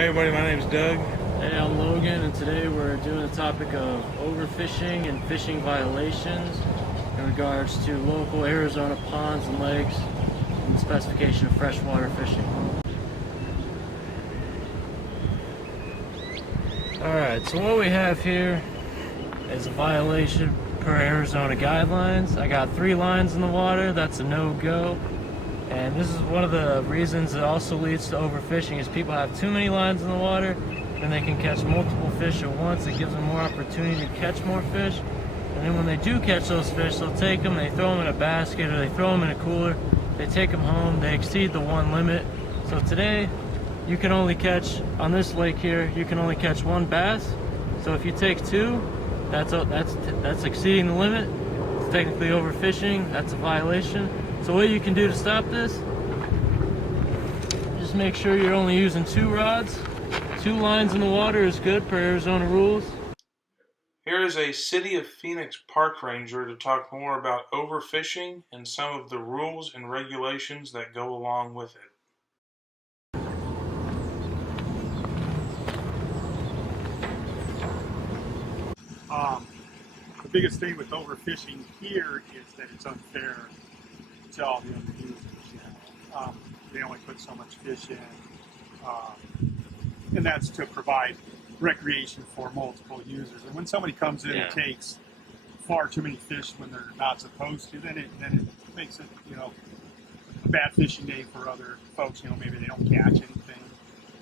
Hey everybody, my name is Doug. Hey, I'm Logan, and today we're doing the topic of overfishing and fishing violations in regards to local Arizona ponds and lakes and the specification of freshwater fishing. Alright, so what we have here is a violation per Arizona guidelines. I got 3 lines in the water, that's a no-go. And this is one of the reasons that also leads to overfishing is people have too many lines in the water and they can catch multiple fish at once. It gives them more opportunity to catch more fish. And then when they do catch those fish, they'll take them, they throw them in a basket or they throw them in a cooler. They take them home, they exceed the 1 limit. So today, you can only catch, on this lake here, you can only catch 1 bass. So if you take 2, that's exceeding the limit. It's technically overfishing, that's a violation. So what you can do to stop this, just make sure you're only using 2 rods. 2 lines in the water is good per Arizona rules. Here is a City of Phoenix park ranger to talk more about overfishing and some of the rules and regulations that go along with it. The biggest thing with overfishing here is that it's unfair to all the other users. They only put so much fish in, and that's to provide recreation for multiple users. And when somebody comes in and takes far too many fish when they're not supposed to, then it makes it a bad fishing day for other folks. Maybe they don't catch anything,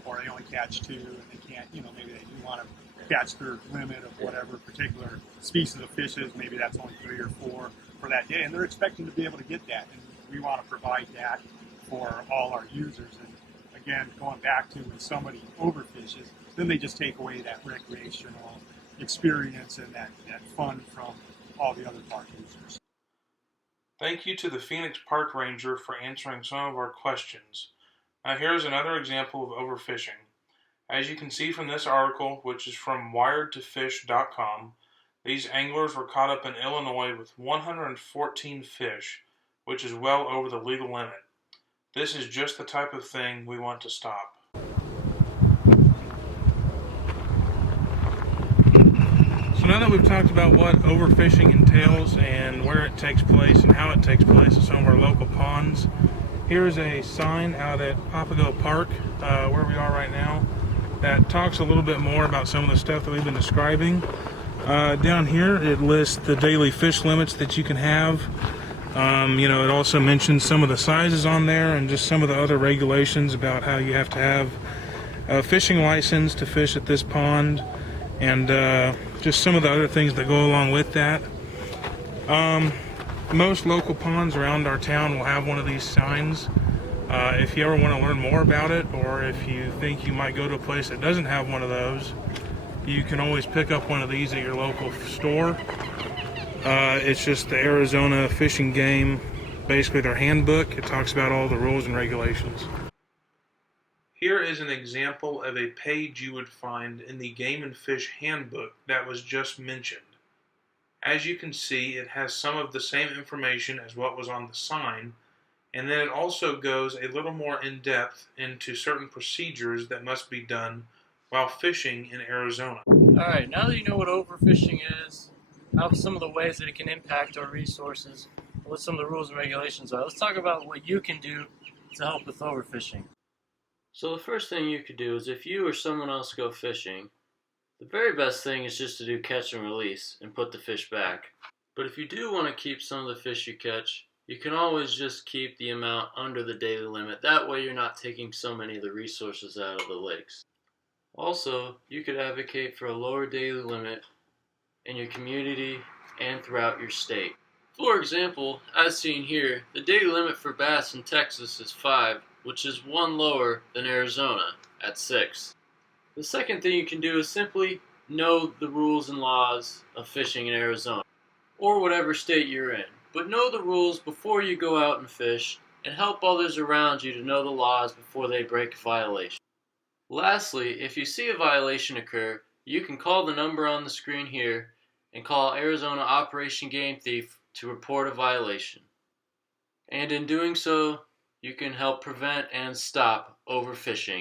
or they only catch 2, and they can't. Maybe they do want to catch their limit of whatever particular species of fishes. Maybe that's only 3 or 4 for that day, and they're expecting to be able to get that. And we want to provide that for all our users. And again, going back to when somebody overfishes, then they just take away that recreational experience and that fun from all the other park users. Thank you to the Phoenix Park Ranger for answering some of our questions. Now here's another example of overfishing. As you can see from this article, which is from wiredtofish.com, these anglers were caught up in Illinois with 114 fish, which is well over the legal limit. This is just the type of thing we want to stop. So now that we've talked about what overfishing entails and where it takes place and how it takes place at some of our local ponds, here's a sign out at Papago Park, where we are right now, that talks a little bit more about some of the stuff that we've been describing. Down here it lists the daily fish limits that you can have. It also mentions some of the sizes on there and just some of the other regulations about how you have to have a fishing license to fish at this pond, and just some of the other things that go along with that. Most local ponds around our town will have one of these signs. If you ever want to learn more about it, or if you think you might go to a place that doesn't have one of those, you can always pick up one of these at your local store. It's just the Arizona Fish and Game, basically their handbook. It talks about all the rules and regulations. Here is an example of a page you would find in the Game and Fish handbook that was just mentioned. As you can see, it has some of the same information as what was on the sign, and then it also goes a little more in depth into certain procedures that must be done while fishing in Arizona. Alright, now that you know what overfishing is, how some of the ways that it can impact our resources, what some of the rules and regulations are, let's talk about what you can do to help with overfishing. So the first thing you could do is if you or someone else go fishing, the very best thing is just to do catch and release and put the fish back. But if you do want to keep some of the fish you catch, you can always just keep the amount under the daily limit. That way you're not taking so many of the resources out of the lakes. Also, you could advocate for a lower daily limit in your community and throughout your state. For example, as seen here, the daily limit for bass in Texas is 5, which is 1 lower than Arizona at 6. The second thing you can do is simply know the rules and laws of fishing in Arizona, or whatever state you're in. But know the rules before you go out and fish, and help others around you to know the laws before they break a violation. Lastly, if you see a violation occur, you can call the number on the screen here and call Arizona Operation Game Thief to report a violation. And in doing so, you can help prevent and stop overfishing.